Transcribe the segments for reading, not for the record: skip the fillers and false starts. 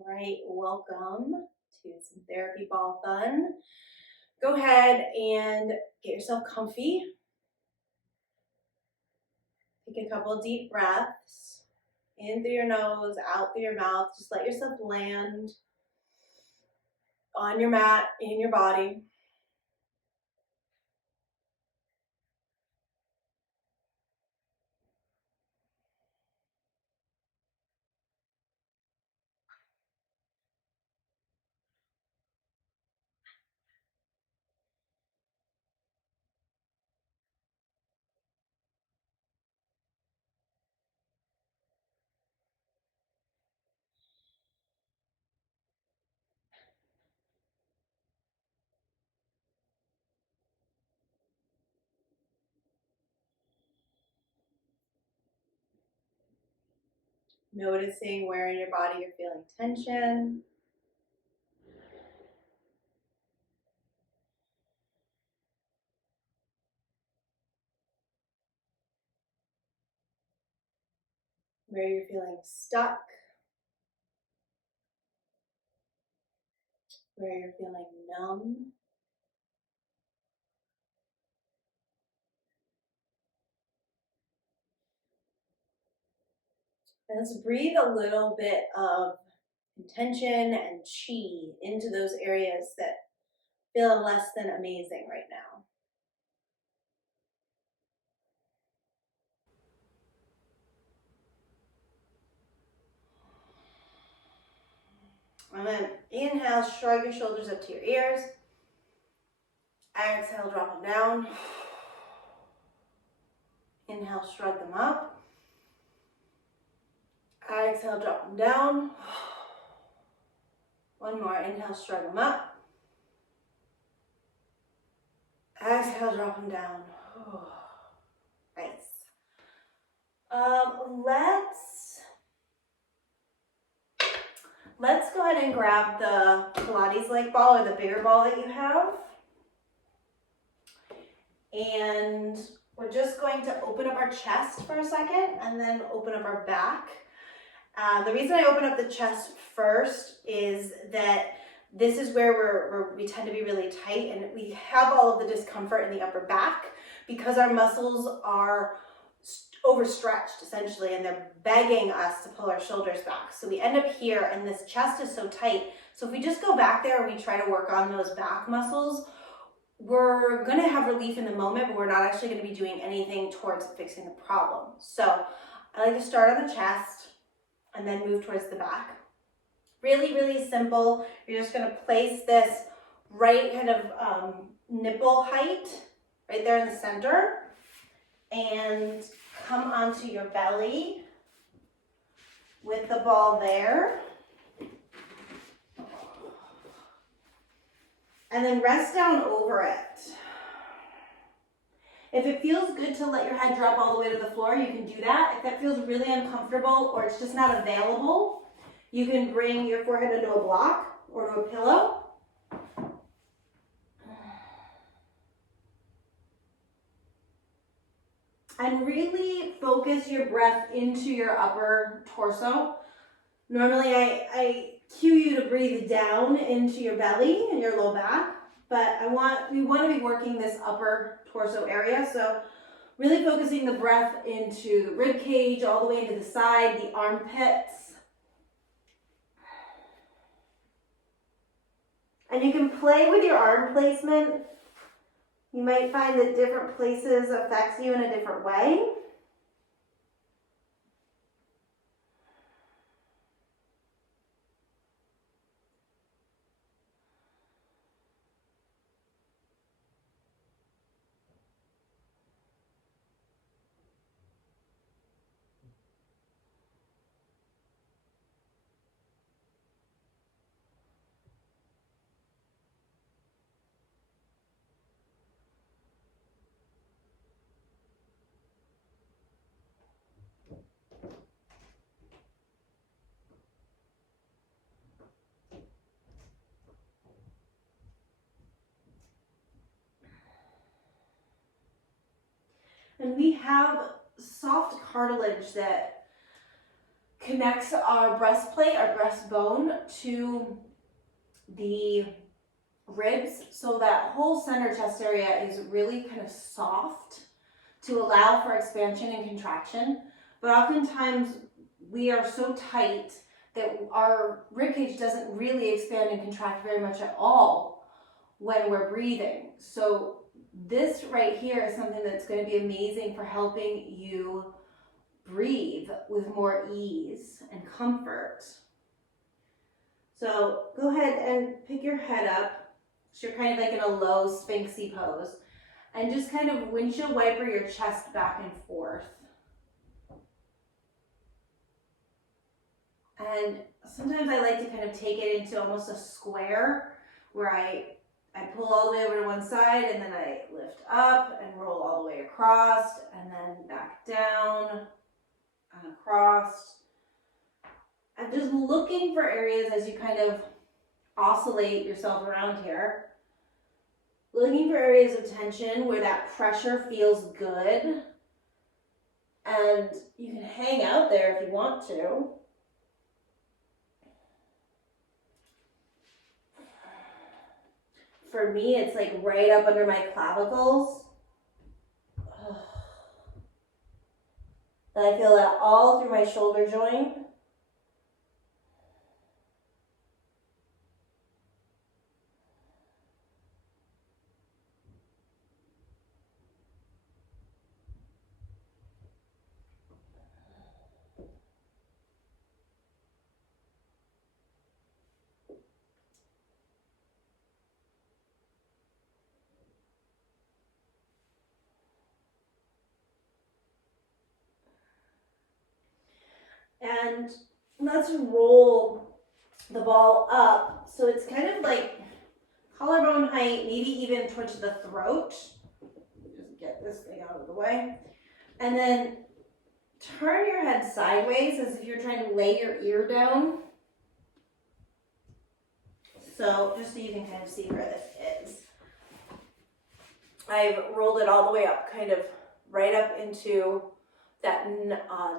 All right, welcome to some therapy ball fun. Go ahead and get yourself comfy. Take a couple deep breaths in through your nose, out through your mouth. Just let yourself land on your mat, in your body. Noticing where in your body you're feeling tension. Where you're feeling stuck. Where you're feeling numb. And let's breathe a little bit of intention and chi into those areas that feel less than amazing right now. And then inhale, shrug your shoulders up to your ears. Exhale, drop them down. Inhale, shrug them up. Exhale, drop them down. One more, inhale, shrug them up. Exhale, drop them down. Nice. Let's go ahead and grab the Pilates-like ball or the bigger ball that you have. And we're just going to open up our chest for a second and then open up our back. The reason I open up the chest first is that this is where we tend to be really tight and we have all of the discomfort in the upper back because our muscles are overstretched essentially and they're begging us to pull our shoulders back. So we end up here and this chest is so tight. So if we just go back there and we try to work on those back muscles, we're going to have relief in the moment, but we're not actually going to be doing anything towards fixing the problem. So I like to start on the chest and then move towards the back. Really, really simple. You're just going to place this right kind of nipple height right there in the center and come onto your belly with the ball there. And then rest down over it. If it feels good to let your head drop all the way to the floor, you can do that. If that feels really uncomfortable or it's just not available, you can bring your forehead into a block or to a pillow. And really focus your breath into your upper torso. Normally I cue you to breathe down into your belly and your low back, but we want to be working this upper torso area. So really focusing the breath into the rib cage, all the way into the side, the armpits. And you can play with your arm placement. You might find that different places affects you in a different way. And we have soft cartilage that connects our breastplate, our breastbone, to the ribs, so that whole center chest area is really kind of soft to allow for expansion and contraction. But oftentimes we are so tight that our ribcage doesn't really expand and contract very much at all when we're breathing. So this right here is something that's going to be amazing for helping you breathe with more ease and comfort. So go ahead and pick your head up. So you're kind of like in a low sphinxy pose. And just kind of windshield wiper your chest back and forth. And sometimes I like to kind of take it into almost a square where I pull all the way over to one side and then I lift up and roll all the way across and then back down and across. I'm just looking for areas as you kind of oscillate yourself around here. Looking for areas of tension where that pressure feels good. And you can hang out there if you want to. For me, it's like right up under my clavicles. And I feel that all through my shoulder joint. And let's roll the ball up so it's kind of like collarbone height, maybe even towards the throat. Just get this thing out of the way. And then turn your head sideways as if you're trying to lay your ear down. So just so you can kind of see where this is. I've rolled it all the way up, kind of right up into that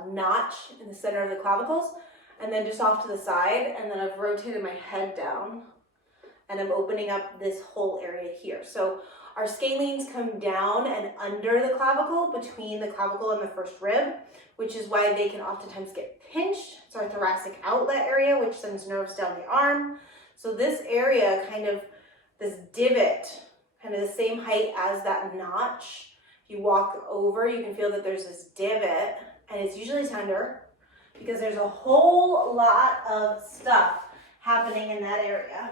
notch in the center of the clavicles, and then just off to the side, and then I've rotated my head down, and I'm opening up this whole area here. So our scalenes come down and under the clavicle, between the clavicle and the first rib, which is why they can oftentimes get pinched. It's our thoracic outlet area, which sends nerves down the arm. So this area, kind of this divot, kind of the same height as that notch. If you walk over, you can feel that there's this divot, and it's usually tender because there's a whole lot of stuff happening in that area.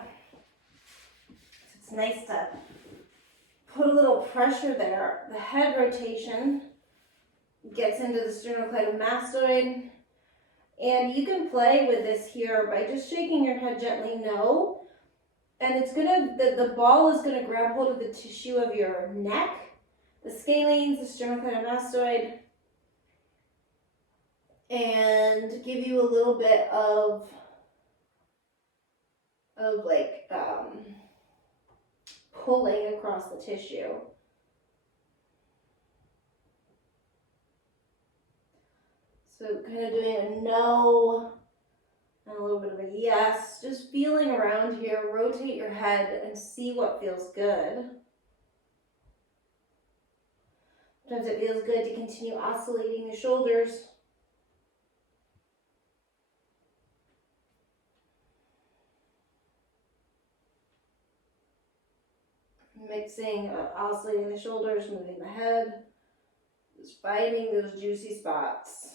So it's nice to put a little pressure there. The head rotation gets into the sternocleidomastoid, and you can play with this here by just shaking your head gently no. And it's gonna, the ball is gonna grab hold of the tissue of your neck, the scalenes, the sternocleidomastoid, and give you a little bit of like pulling across the tissue. So kind of doing a no and a little bit of a yes, just feeling around here. Rotate your head and see what feels good. Sometimes it feels good to continue oscillating the shoulders. Mixing, oscillating the shoulders, moving the head, just finding those juicy spots.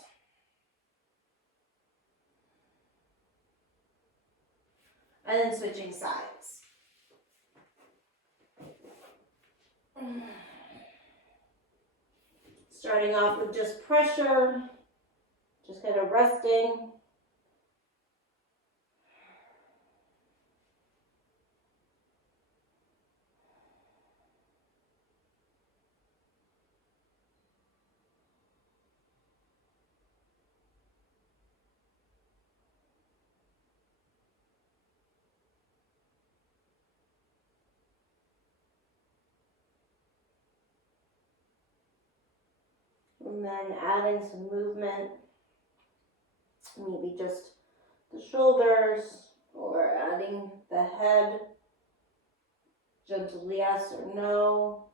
And then switching sides. Starting off with just pressure, just kind of resting. And then adding some movement maybe just the shoulders, or adding the head, gentle yes or no.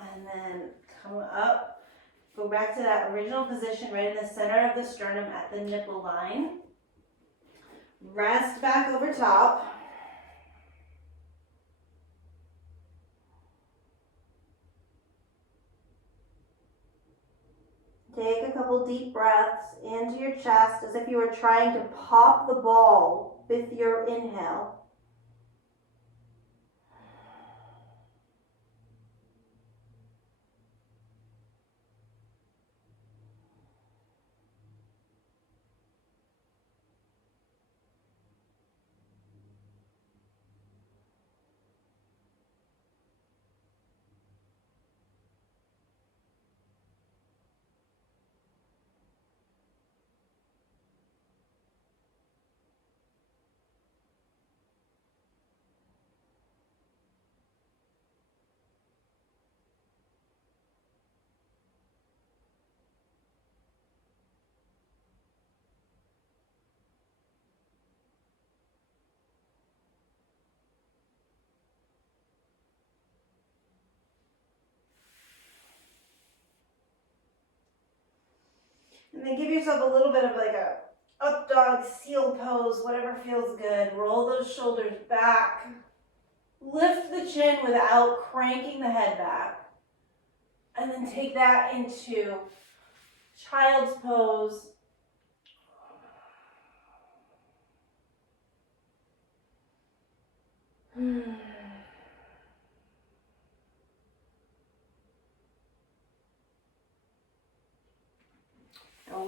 And then come up, go back to that original position right in the center of the sternum at the nipple line. Rest back over top. Take a couple deep breaths into your chest as if you were trying to pop the ball with your inhale. And then give yourself a little bit of like a up dog, seal pose, whatever feels good. Roll those shoulders back. Lift the chin without cranking the head back. And then take that into child's pose. And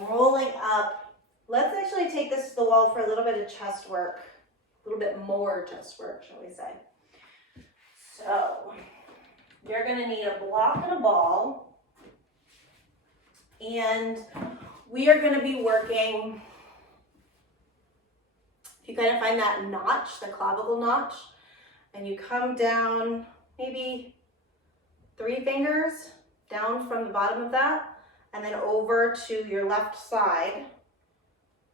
rolling up. Let's actually take this to the wall for a little bit of chest work. A little bit more chest work, shall we say. So, you're going to need a block and a ball. And we are going to be working, if you kind of find that notch, the clavicle notch, and you come down maybe 3 fingers down from the bottom of that, and then over to your left side.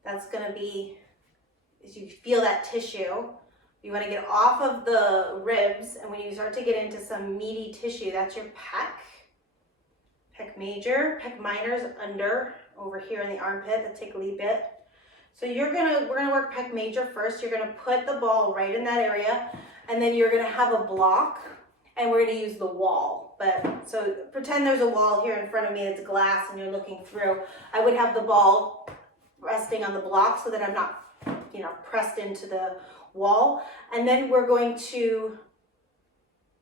That's going to be, as you feel that tissue, you want to get off of the ribs, and when you start to get into some meaty tissue, that's your pec. Pec major, pec minor's under, over here in the armpit, the tickly bit. So we're gonna work pec major first. You're gonna put the ball right in that area, and then you're gonna have a block, and we're gonna use the wall. But so pretend there's a wall here in front of me that's glass and you're looking through. I would have the ball resting on the block so that I'm not, pressed into the wall. And then we're going to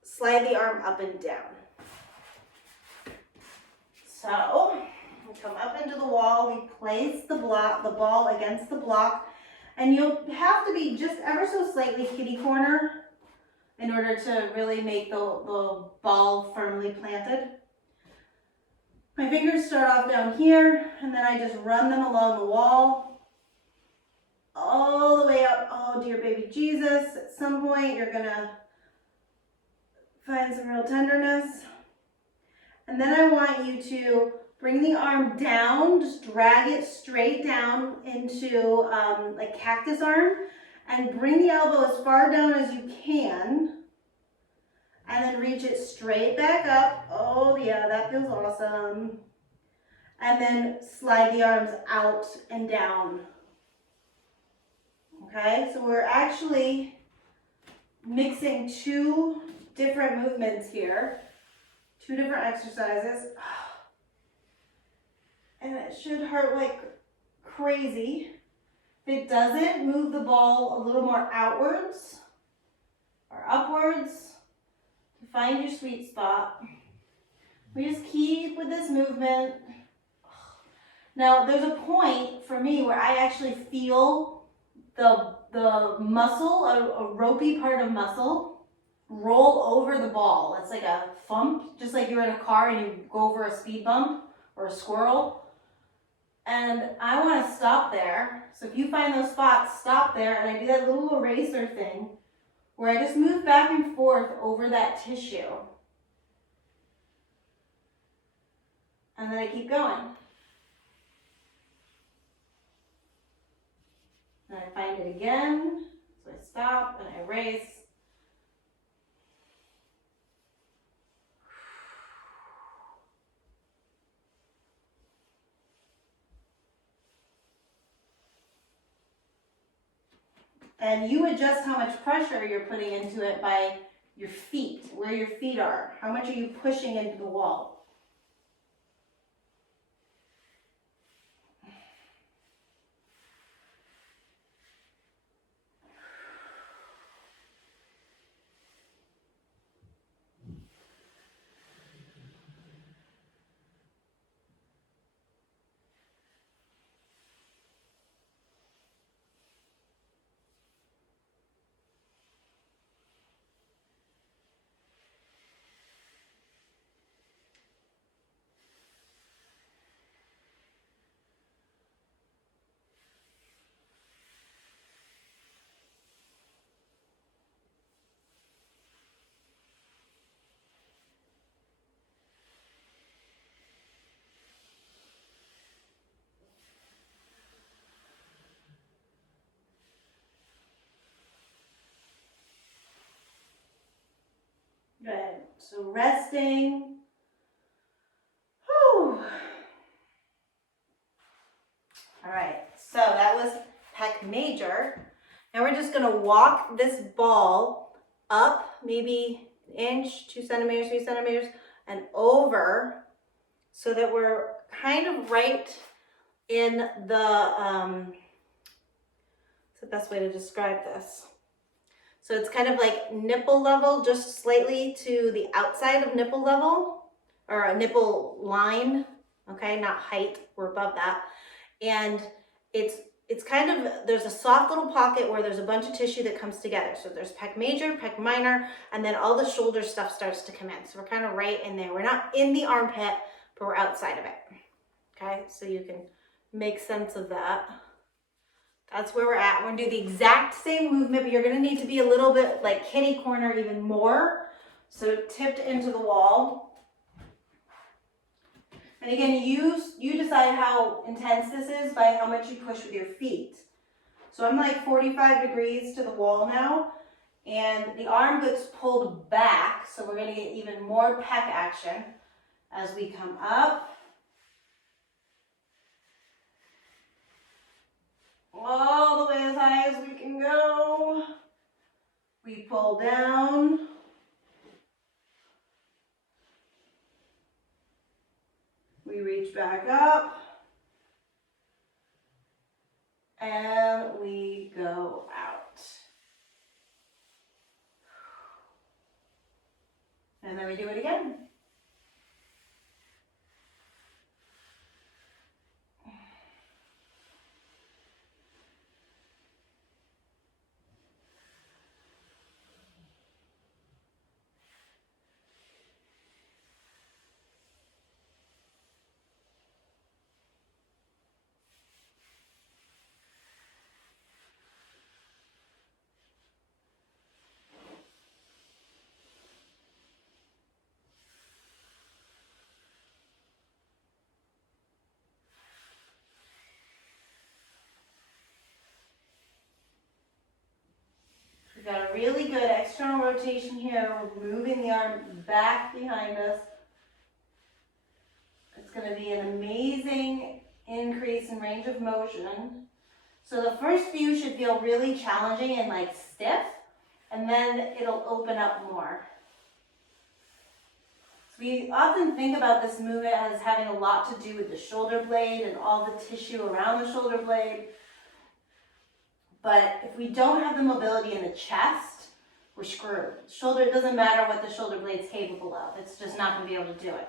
slide the arm up and down. So we come up into the wall, we place the ball against the block, and you'll have to be just ever so slightly kitty corner in order to really make the ball firmly planted. My fingers start off down here, and then I just run them along the wall, all the way up. Oh dear baby Jesus, at some point you're gonna find some real tenderness. And then I want you to bring the arm down, just drag it straight down into like cactus arm, and bring the elbow as far down as you can, and then reach it straight back up. Oh yeah, that feels awesome. And then slide the arms out and down. Okay, so we're actually mixing two different movements here, two different exercises. And it should hurt like crazy. If it doesn't, move the ball a little more outwards or upwards to find your sweet spot. We just keep with this movement. Now, there's a point for me where I actually feel the muscle, a ropey part of muscle, roll over the ball. It's like a thump, just like you're in a car and you go over a speed bump or a squirrel. And I want to stop there. So if you find those spots, stop there, and I do that little eraser thing where I just move back and forth over that tissue. And then I keep going. And I find it again. So I stop and I erase. And you adjust how much pressure you're putting into it by your feet, where your feet are. How much are you pushing into the wall? Good. So resting. Whew. All right. So that was pec major. Now we're just going to walk this ball up maybe an inch, 2 centimeters, 3 centimeters, and over so that we're kind of right in the, what's the best way to describe this? So it's kind of like nipple level, just slightly to the outside of nipple level, or a nipple line, okay, not height, we're above that. And it's kind of, there's a soft little pocket where there's a bunch of tissue that comes together. So there's pec major, pec minor, and then all the shoulder stuff starts to come in. So we're kind of right in there. We're not in the armpit, but we're outside of it, okay? So you can make sense of that. That's where we're at. We're gonna do the exact same movement, but you're gonna need to be a little bit like kitty corner even more. So tipped into the wall. And again, you decide how intense this is by how much you push with your feet. So I'm like 45 degrees to the wall now, and the arm gets pulled back, so we're gonna get even more pec action as we come up. All the way as high as we can go. We pull down. We reach back up. And we go out. And then we do it again. We've got a really good external rotation here. We're moving the arm back behind us. It's going to be an amazing increase in range of motion. So the first few should feel really challenging and like stiff. And and then it'll open up more. So we often think about this movement as having a lot to do with the shoulder blade and all the tissue around the shoulder blade. But if we don't have the mobility in the chest, we're screwed. Shoulder, it doesn't matter what the shoulder blade's capable of. It's just not going to be able to do it.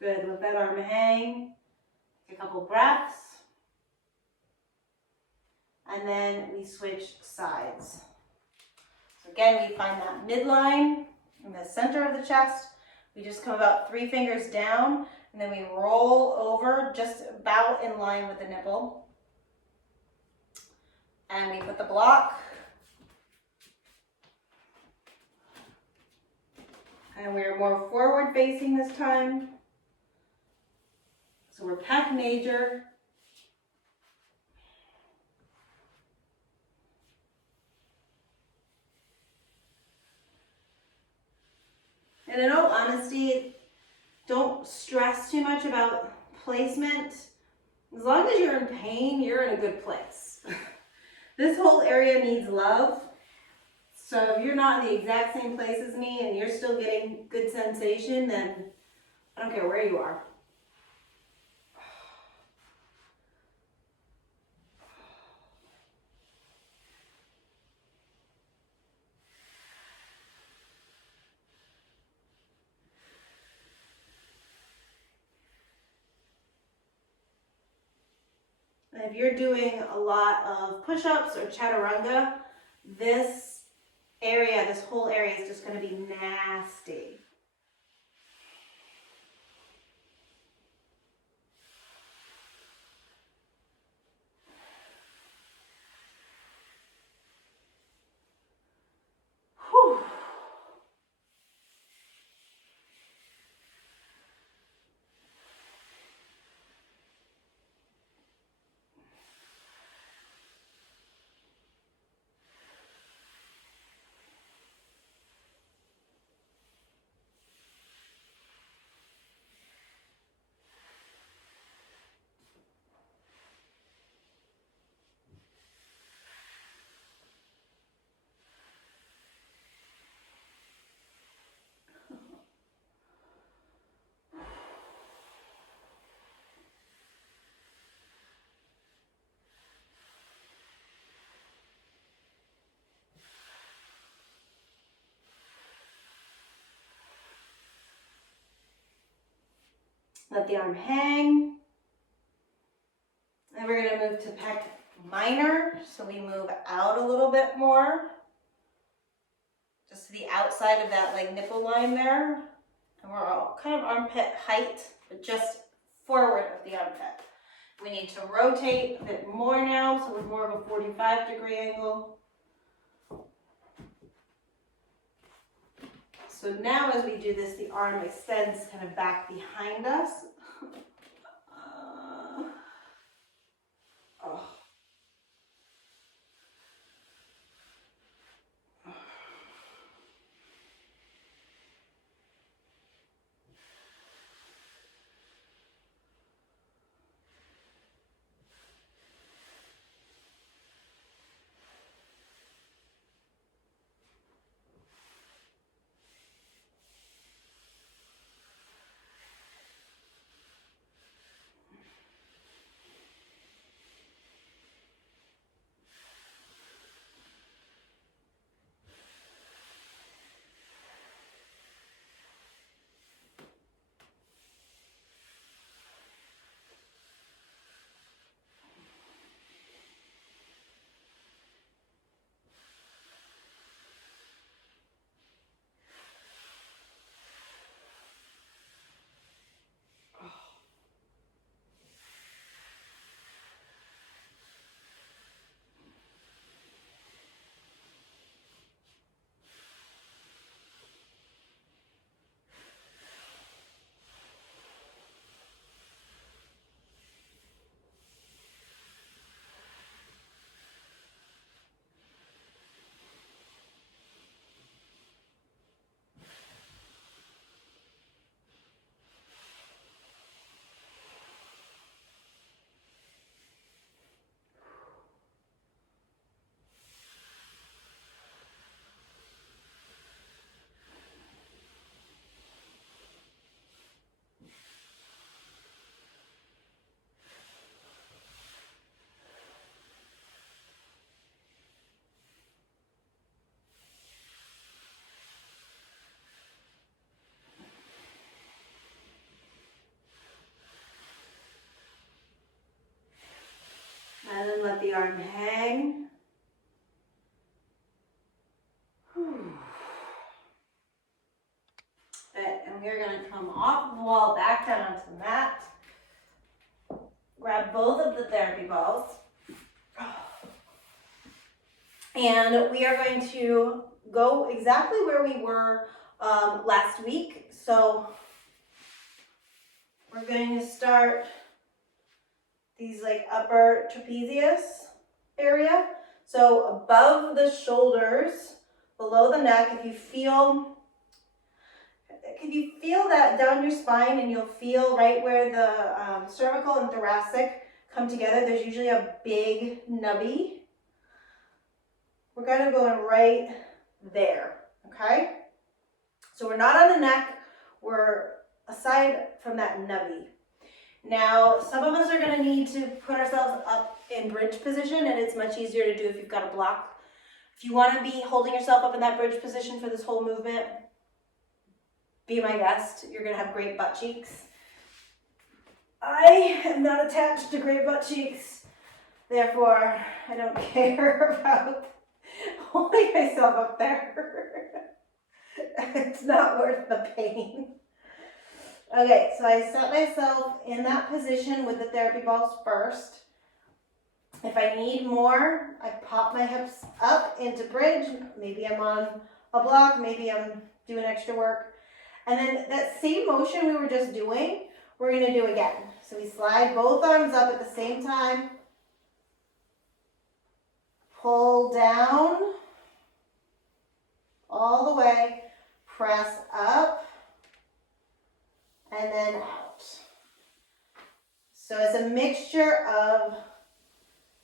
Good. Let that arm hang. Take a couple breaths. And then we switch sides. So again, we find that midline in the center of the chest. We just come about 3 fingers down, and then we roll over just about in line with the nipple. And we put the block. And we're more forward facing this time. So we're pec major. And in all honesty, don't stress too much about placement. As long as you're in pain, you're in a good place. This whole area needs love. So if you're not in the exact same place as me and you're still getting good sensation, then I don't care where you are. If you're doing a lot of push-ups or chaturanga, this area, this whole area is just going to be nasty. Whew. Let the arm hang. And we're going to move to pec minor. So we move out a little bit more. Just to the outside of that like nipple line there. And we're all kind of armpit height, but just forward of the armpit. We need to rotate a bit more now, so we're more of a 45-degree angle. So now as we do this, the arm extends kind of back behind us. Oh. let the arm hang. And we're going to come off the wall, back down onto the mat. Grab both of the therapy balls. And we are going to go exactly where we were last week. So we're going to start these like upper trapezius area. So above the shoulders, below the neck, if you feel that down your spine, and you'll feel right where the cervical and thoracic come together, there's usually a big nubby. We're kind of going right there, okay? So we're not on the neck, we're aside from that nubby. Now, some of us are gonna need to put ourselves up in bridge position, and it's much easier to do if you've got a block. If you wanna be holding yourself up in that bridge position for this whole movement, be my guest. You're gonna have great butt cheeks. I am not attached to great butt cheeks, therefore I don't care about holding myself up there. It's not worth the pain. Okay, so I set myself in that position with the therapy balls first. If I need more, I pop my hips up into bridge. Maybe I'm on a block, maybe I'm doing extra work. And then that same motion we were just doing, we're gonna do again. So we slide both arms up at the same time. Pull down all the way, press up, and then out. So it's a mixture of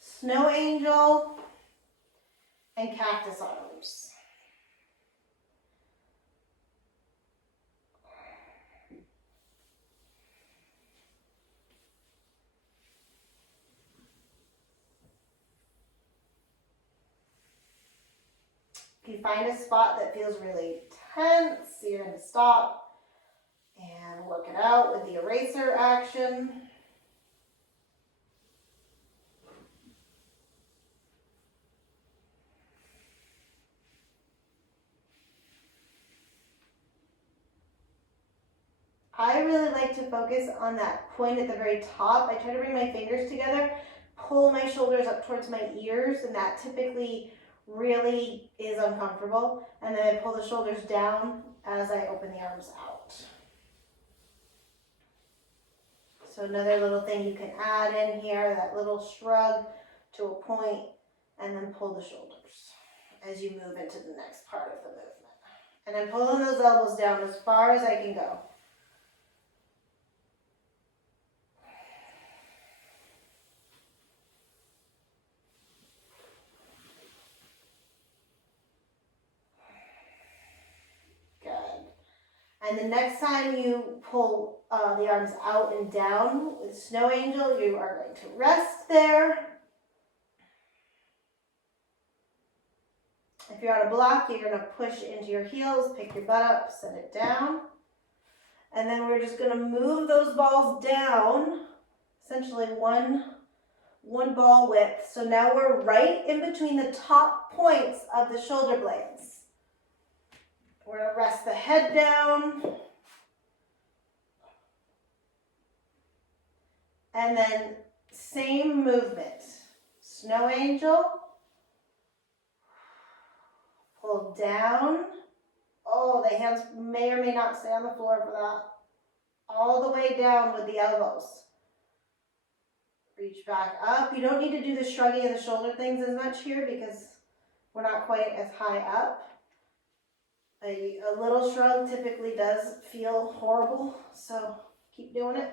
snow angel and cactus arms. If you find a spot that feels really tense, you're going to stop and work it out with the eraser action. I really like to focus on that point at the very top. I try to bring my fingers together, pull my shoulders up towards my ears, and that typically really is uncomfortable. And then I pull the shoulders down as I open the arms out. So another little thing you can add in here, that little shrug to a point, and then pull the shoulders as you move into the next part of the movement. And I'm pulling those elbows down as far as I can go. And the next time you pull the arms out and down with Snow Angel, you are going to rest there. If you're on a block, you're going to push into your heels, pick your butt up, set it down. And then we're just going to move those balls down, essentially one ball width. So now we're right in between the top points of the shoulder blades. We're going to rest the head down. And then same movement. Snow Angel. Pull down. Oh, the hands may or may not stay on the floor for that. All the way down with the elbows. Reach back up. You don't need to do the shrugging of the shoulder things as much here because we're not quite as high up. A little shrug typically does feel horrible, so keep doing it.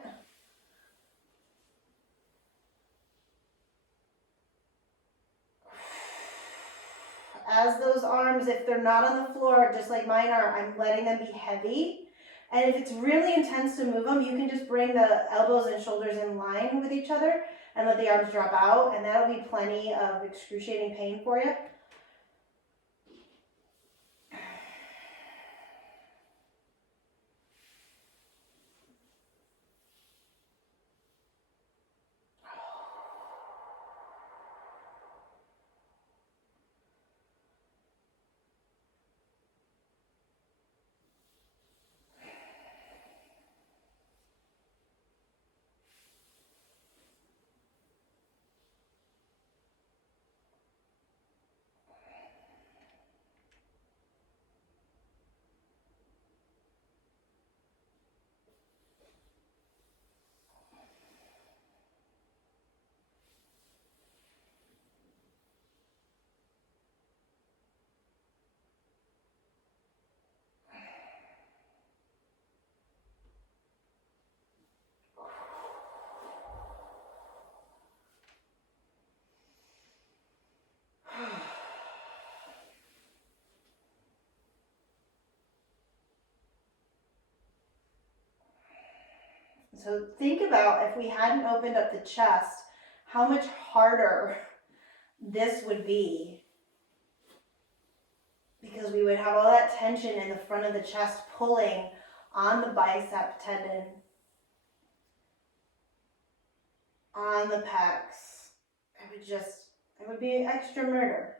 As those arms, if they're not on the floor, just like mine are, I'm letting them be heavy. And if it's really intense to move them, you can just bring the elbows and shoulders in line with each other and let the arms drop out, and that'll be plenty of excruciating pain for you. So think about if we hadn't opened up the chest, how much harder this would be, because we would have all that tension in the front of the chest pulling on the bicep tendon, on the pecs. It would be extra murder.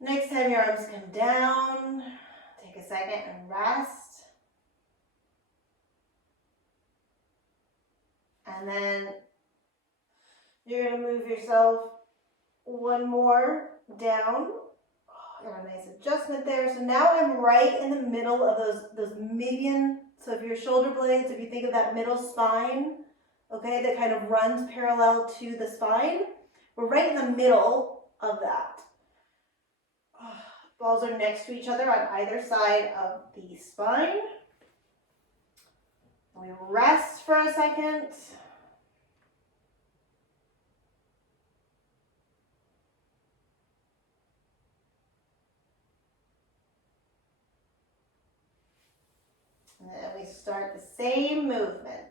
Next time your arms come down, take a second and rest. And then you're going to move yourself one more down. Oh, got a nice adjustment there. So now I'm right in the middle of those median. So if your shoulder blades, if you think of that middle spine, okay, that kind of runs parallel to the spine, we're right in the middle of that. Balls are next to each other on either side of the spine. We rest for a second. And then we start the same movement.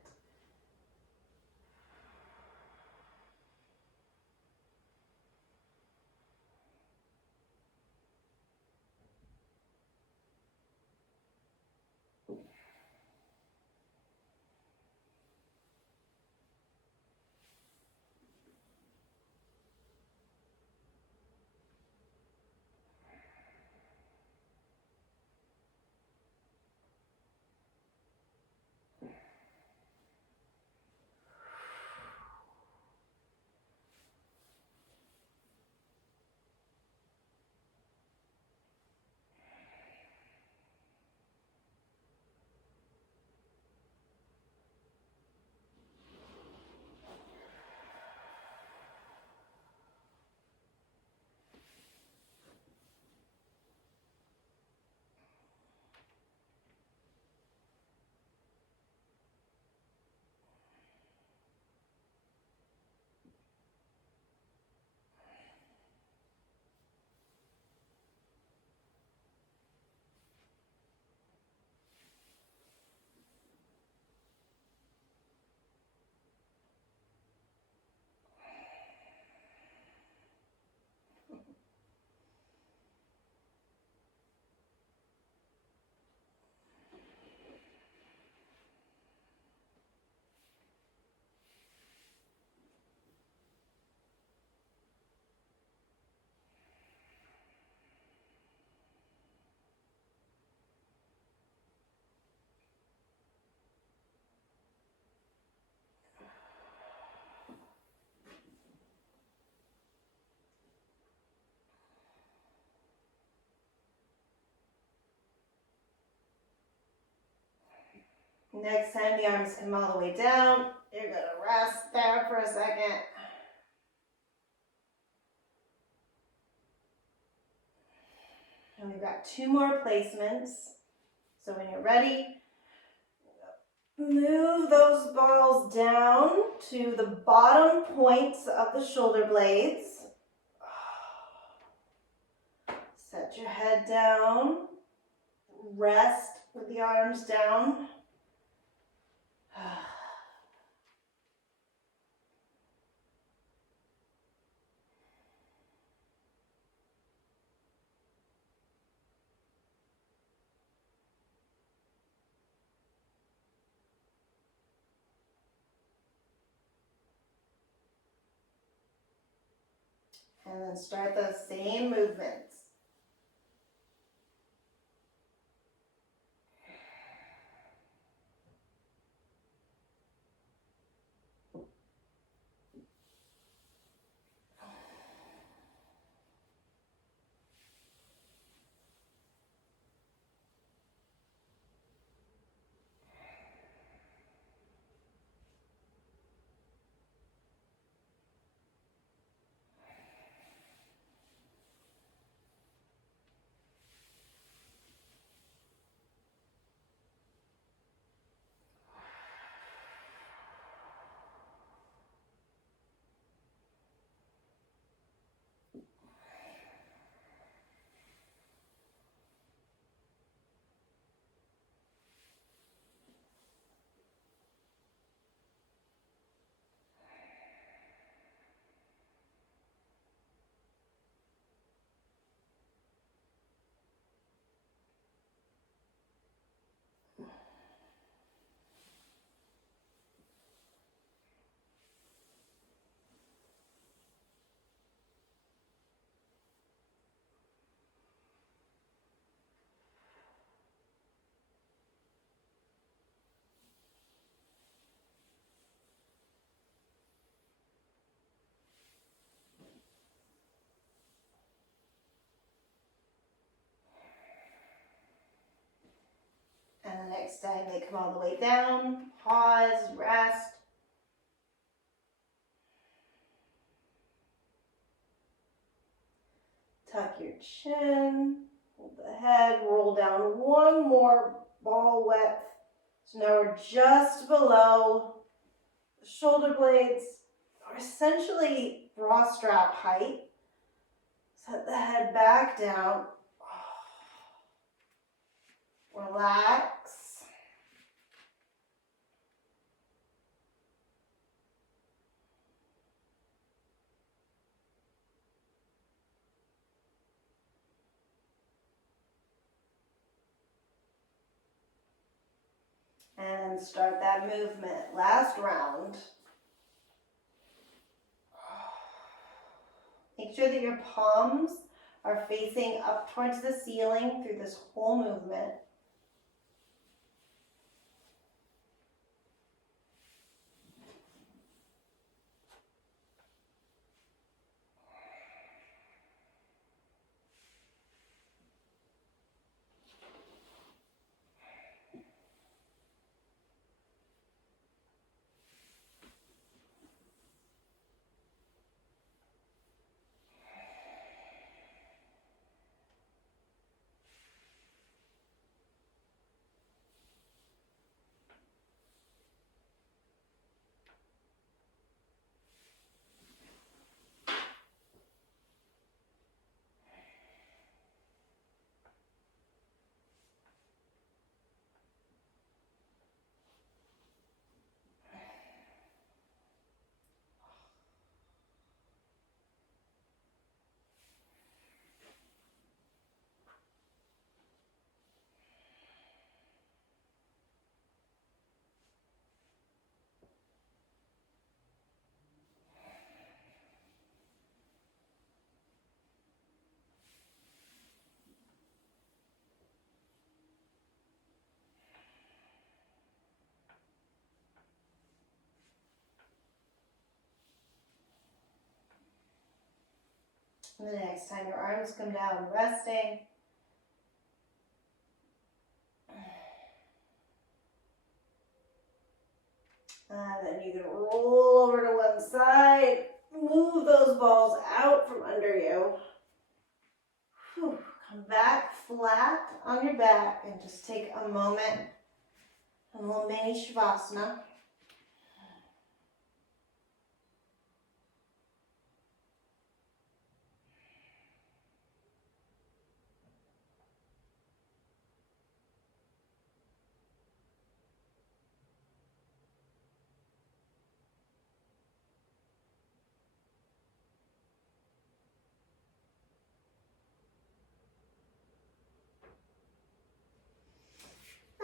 Next time the arms come all the way down, you're going to rest there for a second. And we've got 2 more placements. So when you're ready, move those balls down to the bottom points of the shoulder blades. Set your head down. Rest with the arms down. And then start those same movements. next time they come all the way down, pause, rest. Tuck your chin, hold the head, roll down one more ball width. So now we're just below the shoulder blades, or essentially bra strap height. Set the head back down. Relax. And start that movement. Last round. Make sure that your palms are facing up towards the ceiling through this whole movement. And the next time your arms come down, resting. And then you can roll over to one side, move those balls out from under you. Whew. Come back flat on your back and just take a moment, a little mini shavasana.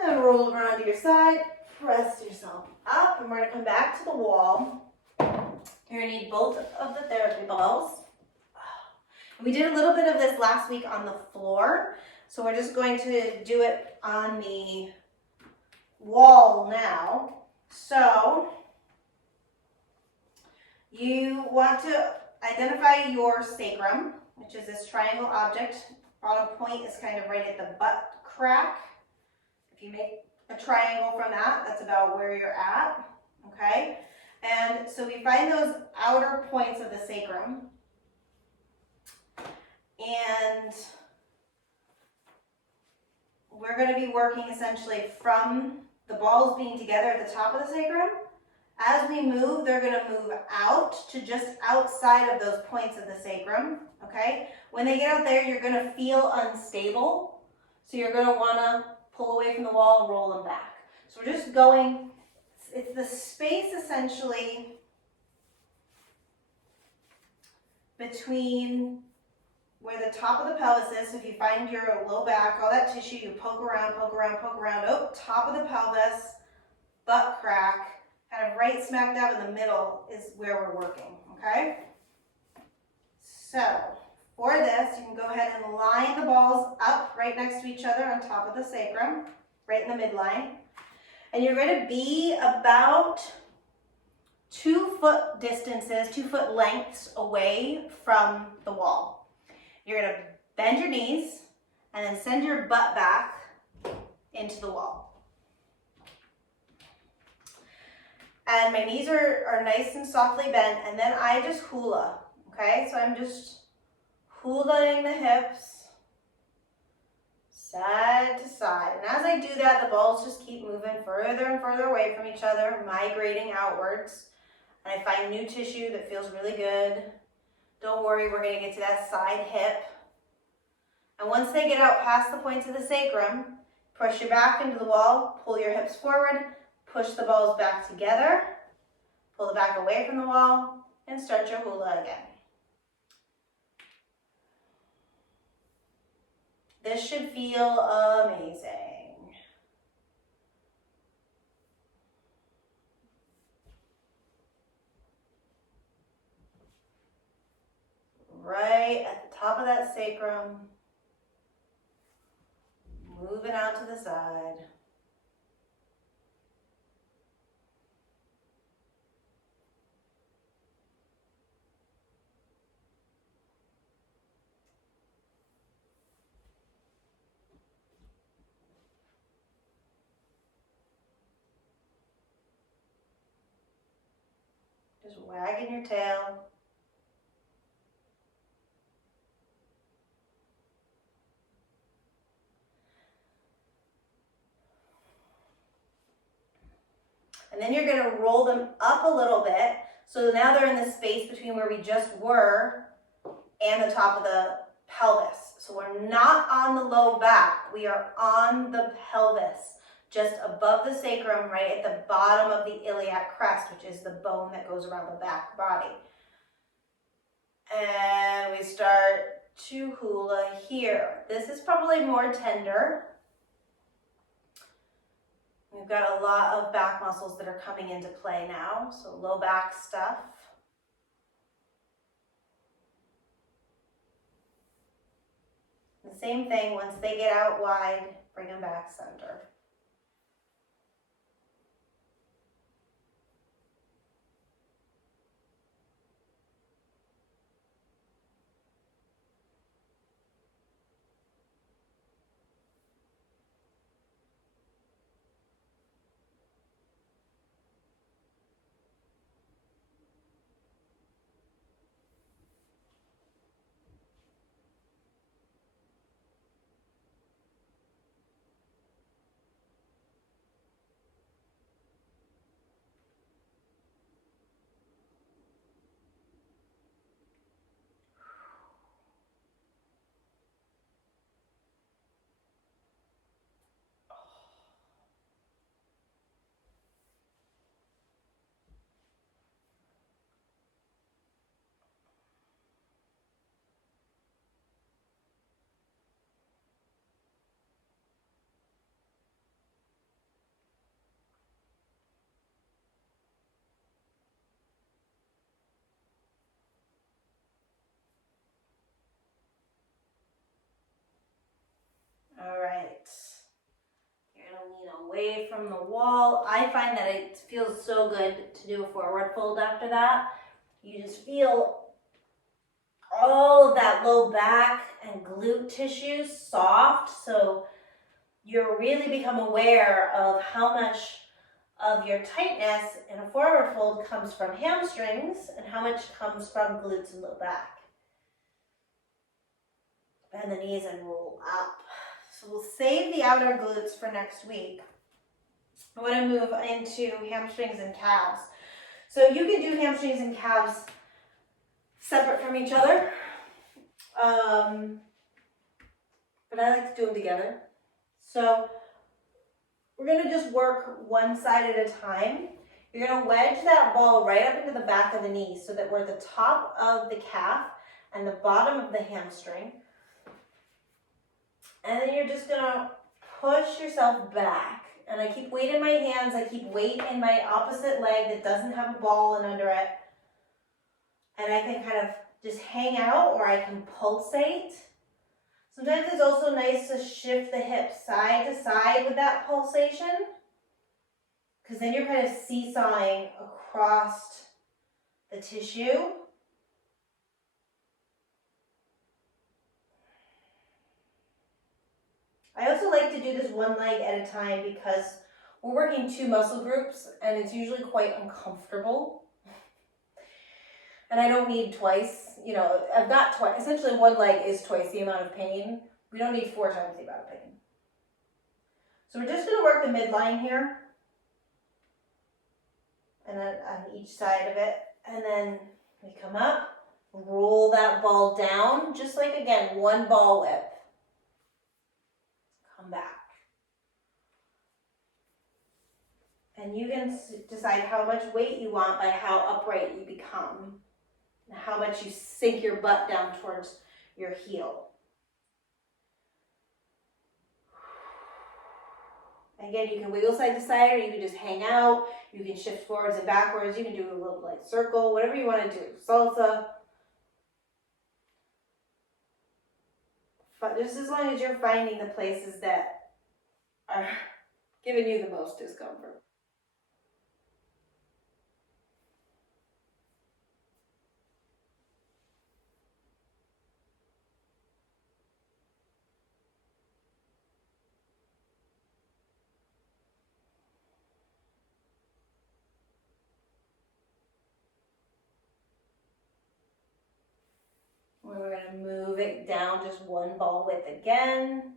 And roll over onto your side, press yourself up, and we're going to come back to the wall. You're going to need both of the therapy balls. We did a little bit of this last week on the floor, so we're just going to do it on the wall now. So you want to identify your sacrum, which is this triangle object. Bottom point is kind of right at the butt crack. If you make a triangle from that, that's about where you're at, okay? And so we find those outer points of the sacrum, and we're going to be working essentially from the balls being together at the top of the sacrum. As we move, they're going to move out to just outside of those points of the sacrum, okay? When they get out there, you're going to feel unstable, so you're going to want to pull away from the wall and roll them back. So we're just going, it's the space essentially between where the top of the pelvis is. So if you find your low back, all that tissue, you poke around, poke around, poke around. Oh, top of the pelvis, butt crack, kind of right smack dab in the middle is where we're working, okay? So for this, you can go ahead and line the balls up right next to each other on top of the sacrum, right in the midline. And you're going to be about 2 foot distances, 2 foot lengths away from the wall. You're going to bend your knees and then send your butt back into the wall. and my knees are nice and softly bent, and then I just hula, okay? So I'm just hulaing the hips side to side. And as I do that, the balls just keep moving further and further away from each other, migrating outwards. And I find new tissue that feels really good. Don't worry, we're gonna get to that side hip. And once they get out past the points of the sacrum, push your back into the wall, pull your hips forward, push the balls back together, pull the back away from the wall, and start your hula again. This should feel amazing. Right at the top of that sacrum, moving out to the side. Just wagging your tail. And then you're gonna roll them up a little bit. So now they're in the space between where we just were and the top of the pelvis. So we're not on the low back, we are on the pelvis, just above the sacrum, right at the bottom of the iliac crest, which is the bone that goes around the back body. And we start to hula here. This is probably more tender. We've got a lot of back muscles that are coming into play now, so low back stuff. The same thing, once they get out wide, bring them back center. All right. You're gonna lean away from the wall. I find that it feels so good to do a forward fold after that. You just feel all of that low back and glute tissue soft, so you really become aware of how much of your tightness in a forward fold comes from hamstrings and how much comes from glutes and low back. Bend the knees and roll up. So we'll save the outer glutes for next week. I want to move into hamstrings and calves. So you can do hamstrings and calves separate from each other, but I like to do them together. So we're going to just work one side at a time. You're going to wedge that ball right up into the back of the knee so that we're at the top of the calf and the bottom of the hamstring. And then you're just gonna push yourself back. And I keep weight in my hands, I keep weight in my opposite leg that doesn't have a ball in under it. And I can kind of just hang out, or I can pulsate. Sometimes it's also nice to shift the hips side to side with that pulsation, because then you're kind of seesawing across the tissue. I also like to do this one leg at a time, because we're working 2 muscle groups and it's usually quite uncomfortable. And I don't need twice, you know, I've got twice, essentially one leg is twice the amount of pain. We don't need 4 times the amount of pain. So we're just gonna work the midline here. And then on each side of it. And then we come up, roll that ball down, just like again, 1 ball width. Come back. And you can decide how much weight you want by how upright you become. And how much you sink your butt down towards your heel. Again, you can wiggle side to side, or you can just hang out. You can shift forwards and backwards. You can do a little like circle, whatever you want to do. Salsa. But just as long as you're finding the places that are giving you the most discomfort. We're going to move it down just 1 ball width again.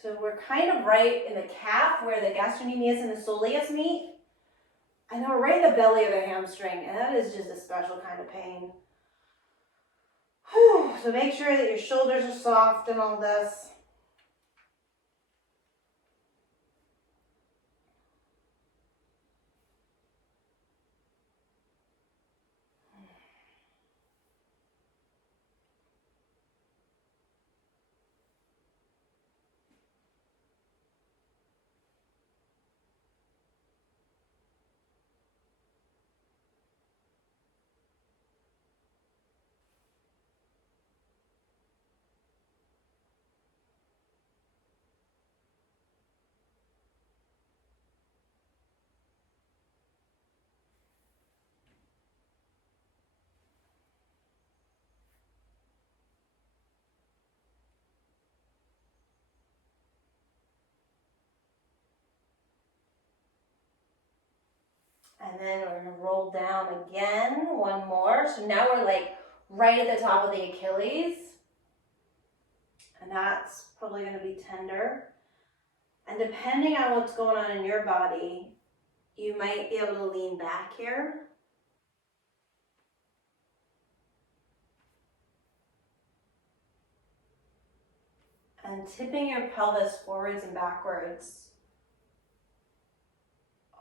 So we're kind of right in the calf where the gastrocnemius and the soleus meet. And then we're right in the belly of the hamstring, and that is just a special kind of pain. Whew. So make sure that your shoulders are soft and all this. And then we're going to roll down again, 1 more. So now we're like right at the top of the Achilles. And that's probably going to be tender. And depending on what's going on in your body, you might be able to lean back here. And tipping your pelvis forwards and backwards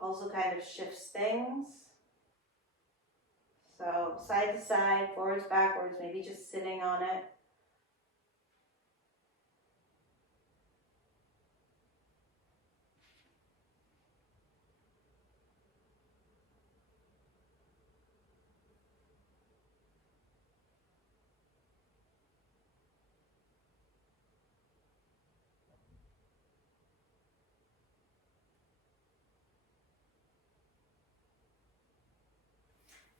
also kind of shifts things. So side to side, forwards, backwards, maybe just sitting on it.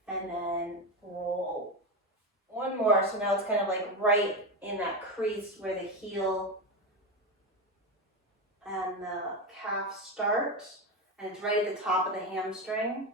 And then roll 1 more. So now it's kind of like right in that crease where the heel and the calf start. And it's right at the top of the hamstring.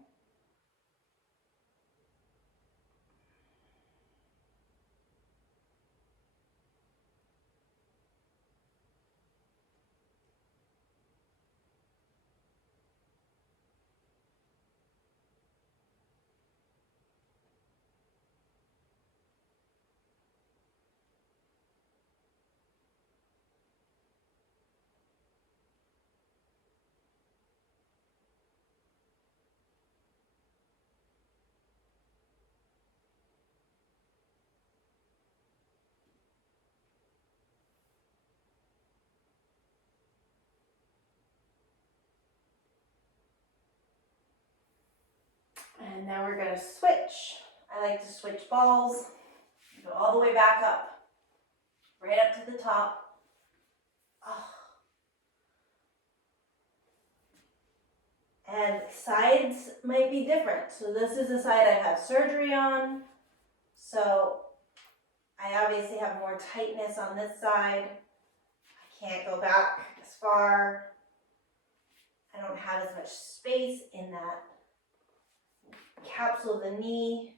And now we're going to switch. I like to switch balls. Go all the way back up. Right up to the top. Oh. And sides might be different. So this is the side I've had surgery on. So I obviously have more tightness on this side. I can't go back as far. I don't have as much space in that capsule of the knee.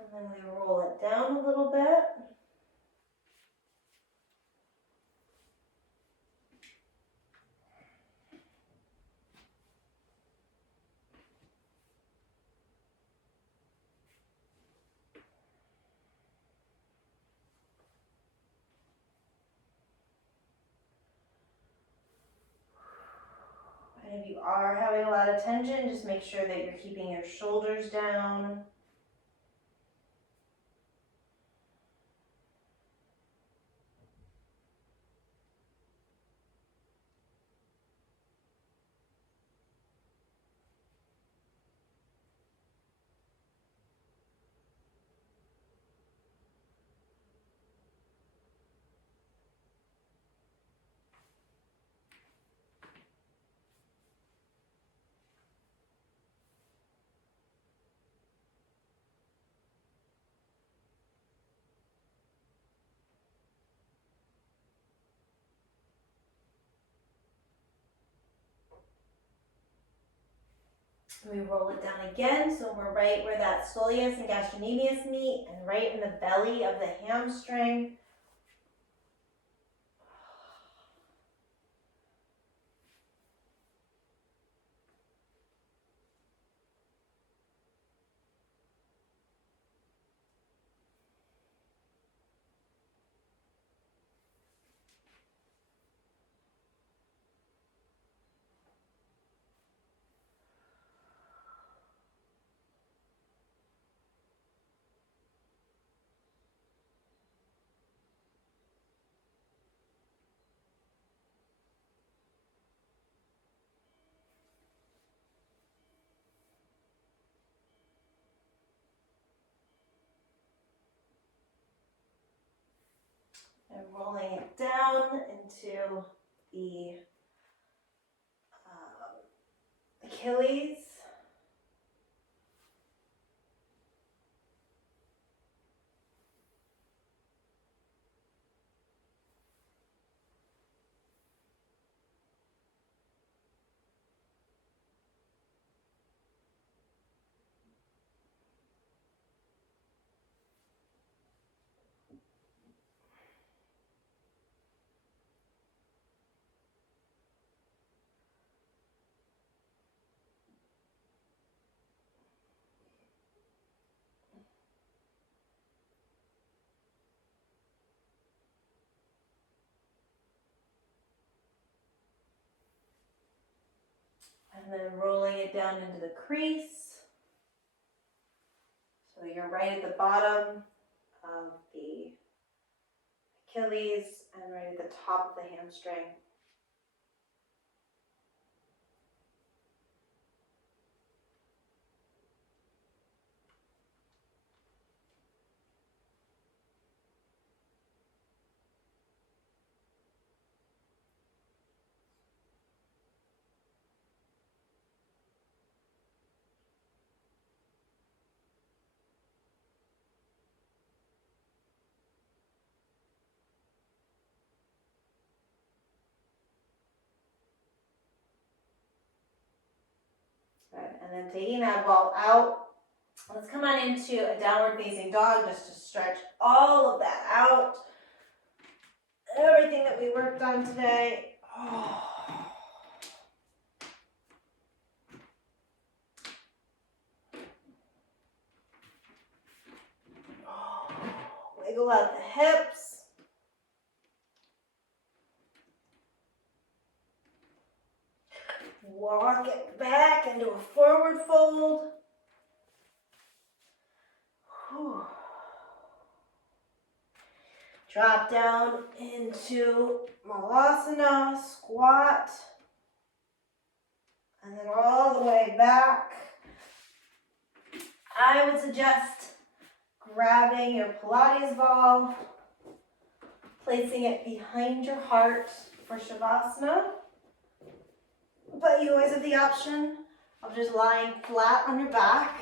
And then we roll it down a little bit. And if you are having a lot of tension, just make sure that you're keeping your shoulders down. We roll it down again, so we're right where that soleus and gastrocnemius meet, and right in the belly of the hamstring. And rolling it down into the Achilles. And then rolling it down into the crease. So you're right at the bottom of the Achilles and right at the top of the hamstring. Good. And then taking that ball out, let's come on into a downward facing dog just to stretch all of that out. Everything that we worked on today. Oh. Wiggle out the hips. walk it back into a forward fold. Whew. Drop down into Malasana, squat, and then all the way back. I would suggest grabbing your Pilates ball, placing it behind your heart for Shavasana. But you always have the option of just lying flat on your back.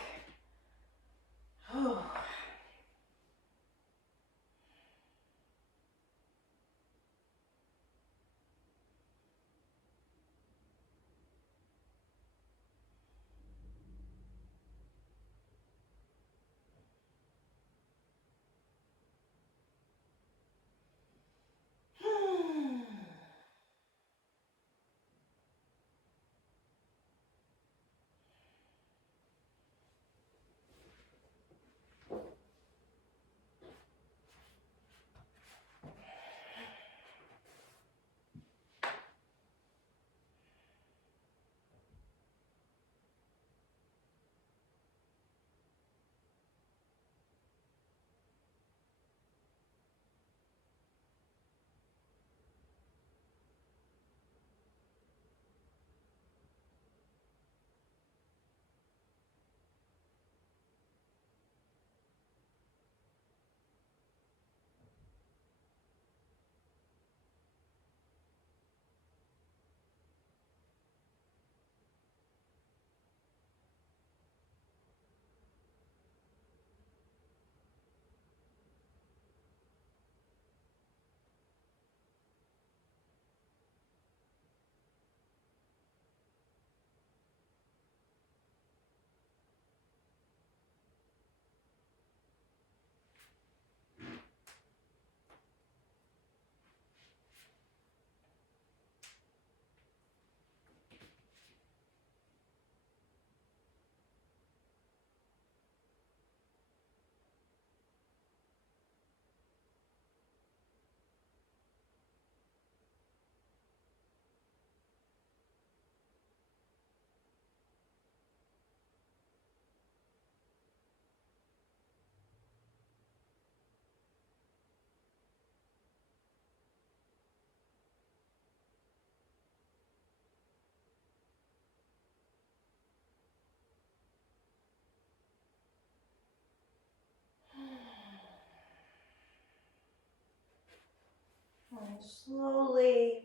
And slowly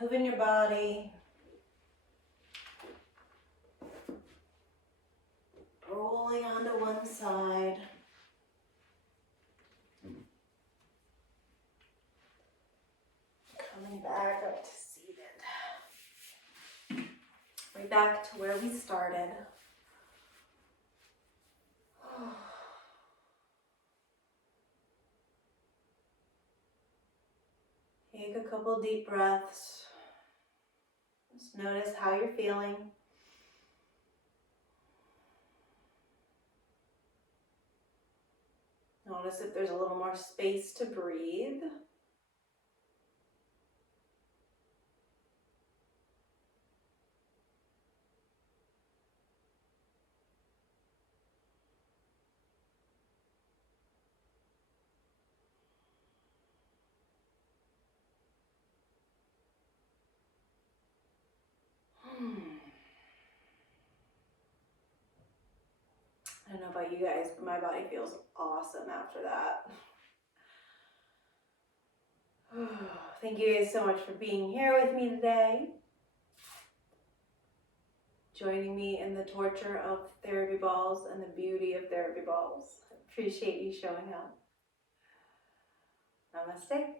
moving your body, rolling onto one side. Coming back up to seated. Right back to where we started. Take a couple deep breaths. Just notice how you're feeling. Notice if there's a little more space to breathe. I don't know about you guys, but my body feels awesome after that. Thank you guys so much for being here with me today. Joining me in the torture of therapy balls and the beauty of therapy balls. I appreciate you showing up. Namaste.